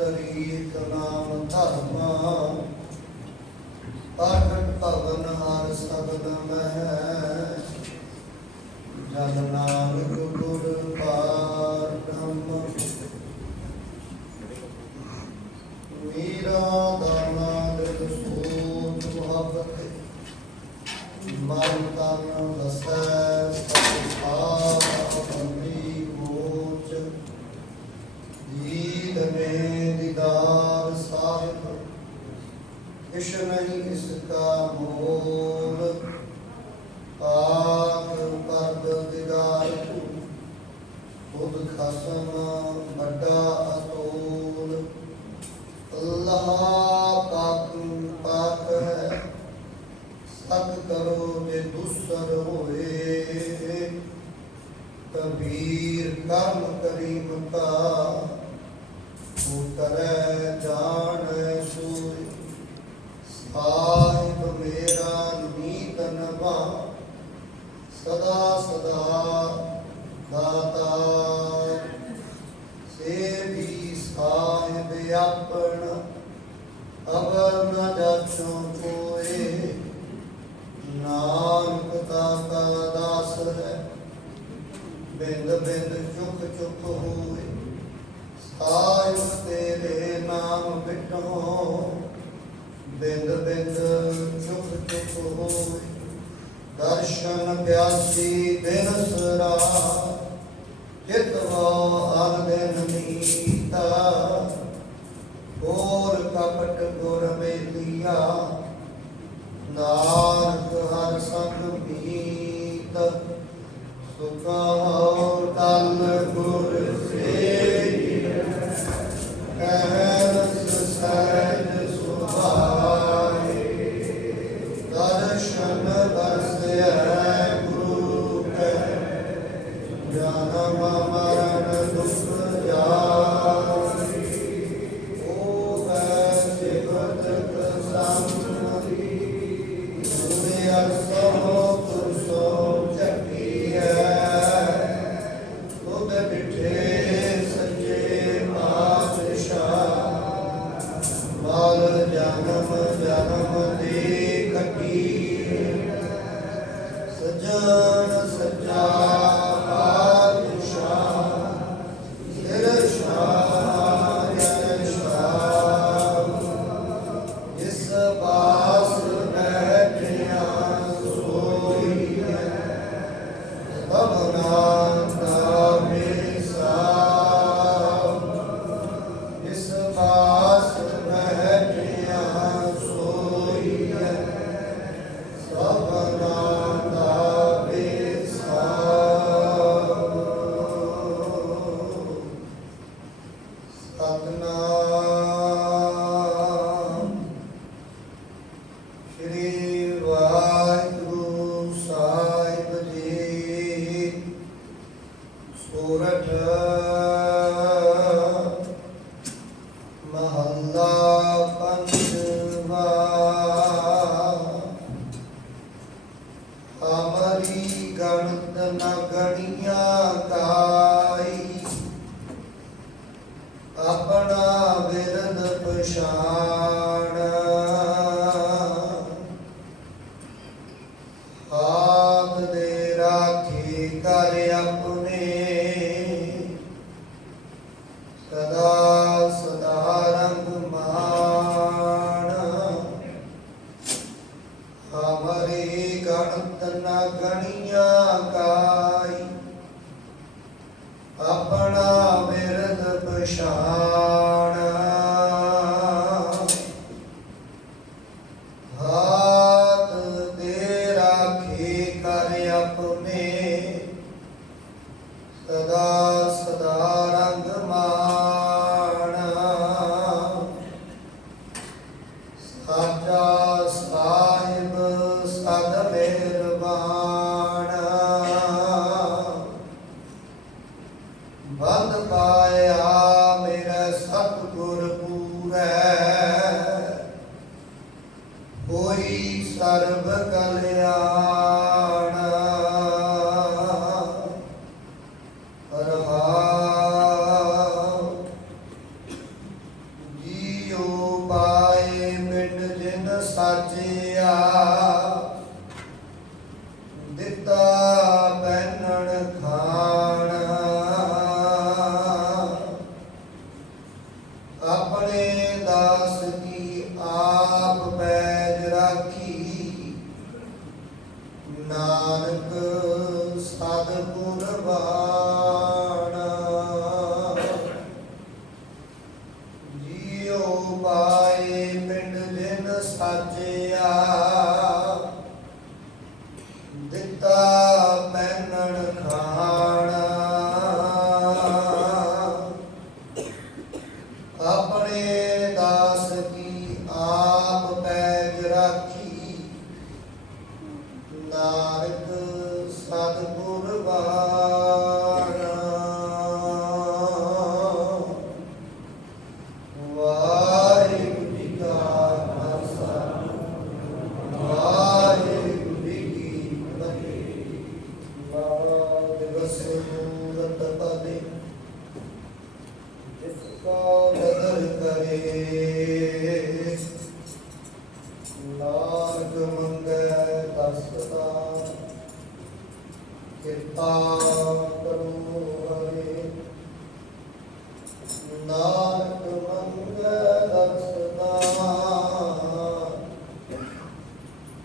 ਤਰੀਕ ਨਾਮ ਧਰਮਾ। ਆਖਣ ਭਵਨ ਹਰ ਸਬਦ ਮਹਿ ਕਿਛ ਨਹੀਂ ਇਸ ਕਾ ਮੋਲ। ਆਖ ਕਰਦ ਦਿਦਾਰ ਤੂੰ ਖੁਦ ਖਸਮ ਵੱਡਾ ਅਤੋਲ। ਅੱਲਾਹ ਪਾਕ ਪਾਕ ਹੈ ਸਤ ਕਰੋ ਜੇ ਦੁਸਰ ਹੋਏ। ਕਬੀਰ ਕਰਮ ਕਰੀਮ ਕਾ ਉਤਰੈ ਜਾ ਦਰਸ਼ਨ ਪਿਆਸੀ ਬਿਨਸਰਾ ਸਚਾ Allah, Allah, ਸਦਾ ਸਦਾ ਰੰਗ ਮਾਣ ਸਾਹਿਬ ਸਦ ਮਿਹਰਬਾਨ ਬੰਦ ਪਾਇਆ ਮੇਰਾ ਸਤਿਗੁਰ ਪੂਰੈ ਹੋਈ ਸਰਬ ਕਲਿਆਣਾ ਦਾਸ ਕੀ ਆਪ ਪੈਜ ਰਾਖੀ? ਨਾਨਕ ਸਤਿਗੁਰ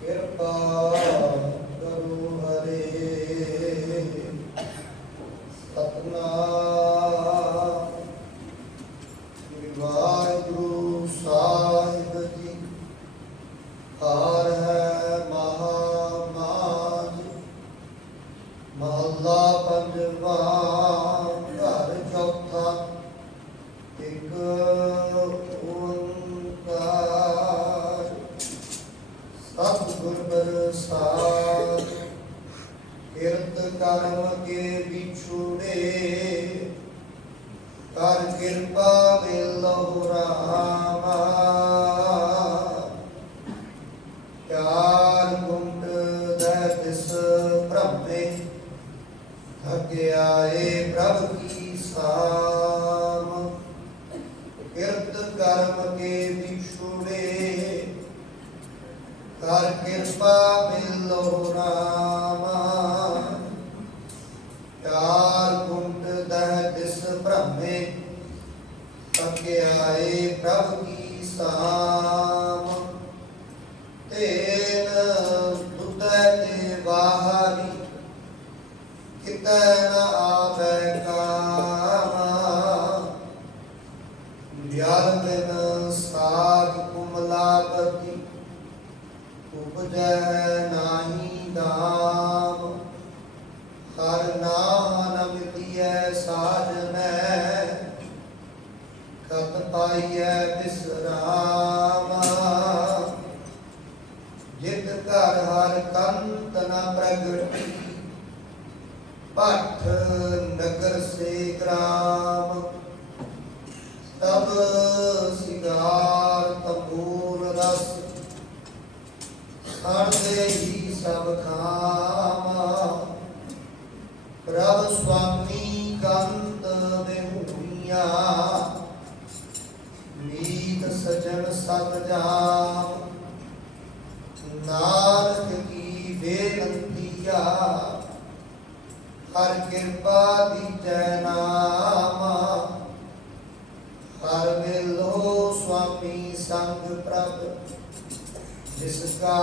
Verbal. ਕਿਤੈ ਨ ਆਵੈ ਕਾਮਾ ਗਿਆਨ ਤਨ ਸਾਧ ਕੁਮਲਾਪਤੀ ਉਪਜੈ ਨਾਹੀ ਦਾਮ ਹਰ ਨਾਮ ਮਿਲਿਐ ਸਾਧ ਮੈਂ ਕਤ ਪਾਈਐ ਬਿਸਰਾਮਾ ਜਿਤ ਕਰ ਹਰ ਕੰਤ ਨ ਪ੍ਰਗਟਿ ਭੱਠ ਨਗਰ ਸੇ ਗ੍ਰਾਮ। ਤਬ ਸਿਗਾਰ ਤਬੂਰ ਰਸ ਸਾਡੇ ਹੀ ਸਭ ਖਾਮ। ਪ੍ਰਭ ਸੁਆਮੀ ਕੰਤ ਬਿਹੂਈਆ ਨੀਤ ਸਜਣ ਸਤ ਜਾ ਨਾਨਕ ਕੀ ਬੇਨਤੀਆ ਹਰ ਕਿਰਪਾ ਦੀਜੈ ਨਾਮਾ। ਹਰ ਮਿਲੋ ਸੁਆਮੀ ਸੰਗ ਪ੍ਰਭ, ਜਿਸ ਕਾ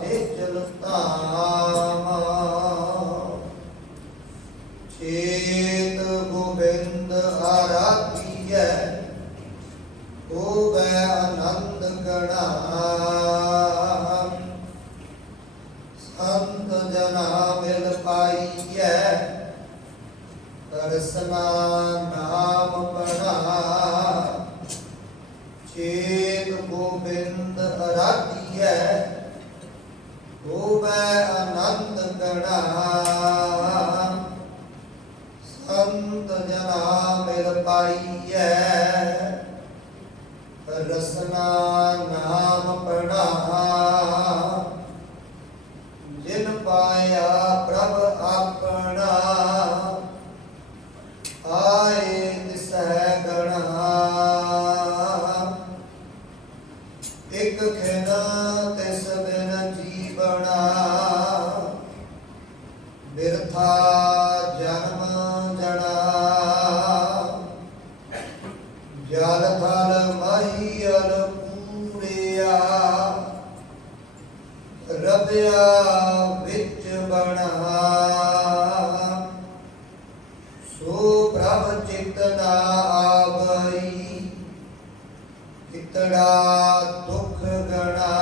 ਨਿਜਲ ਧਾਮ ਚੇਤ ਗੋਬਿੰਦ ਆਰਾਧੀਐ ਹੋਵੇ ਆਨੰਦ ਗਣਾ ਇਤੜਾ ਦੁੱਖ ਗੜਾ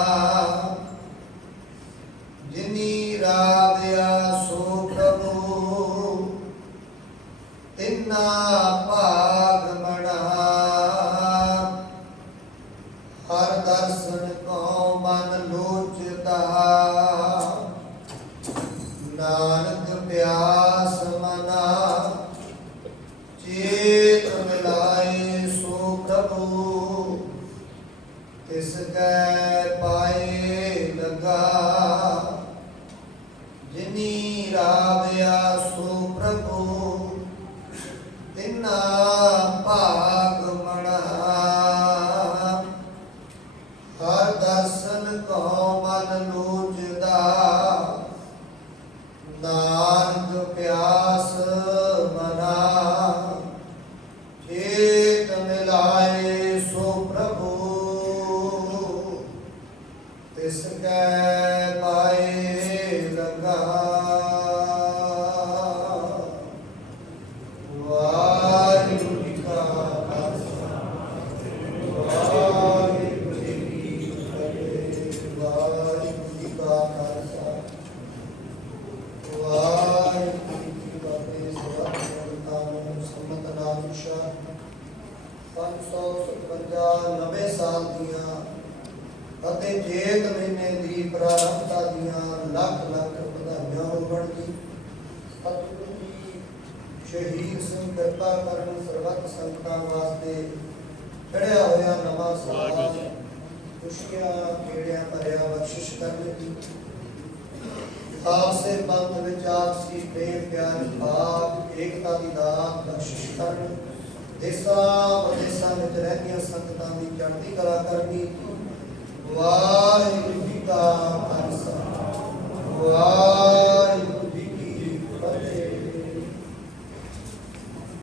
ਪੰਜ ਪਿਆਸ ਕਿਰਪਾ ਕਰਨ ਸਰਬੱਤ ਸੰਗਤਾਂ ਵਾਸਤੇ ਚੜਿਆ ਹੋਇਆ ਨਵਾਂ ਸਾਲ ਖੁਸ਼ੀਆਂ ਖੇੜਿਆਂ ਭਰਿਆ ਬਖਸ਼ਿਸ਼ ਕਰਨ ਦੀ। ਖਾਲਸੇ ਪੰਥ ਵਿੱਚ ਆਪਸੀ ਪ੍ਰੇਮ ਪਿਆਰ ਭਾਵ ਏਕਤਾ ਦੀ ਦਾਤ ਬਖਸ਼ਿਸ਼ ਕਰਨ। ਦੇਸਾਂ ਪ੍ਰਦੇਸਾਂ ਵਿੱਚ ਰਹਿੰਦੀਆਂ ਸੰਗਤਾਂ ਦੀ ਚੜ੍ਹਦੀ ਕਲਾ ਕਰਨੀ। ਵਾਹਿਗੁਰੂ ਜੀ ਕਾ ਖਾਲਸਾ। ਵਾਹਿਗੁਰੂ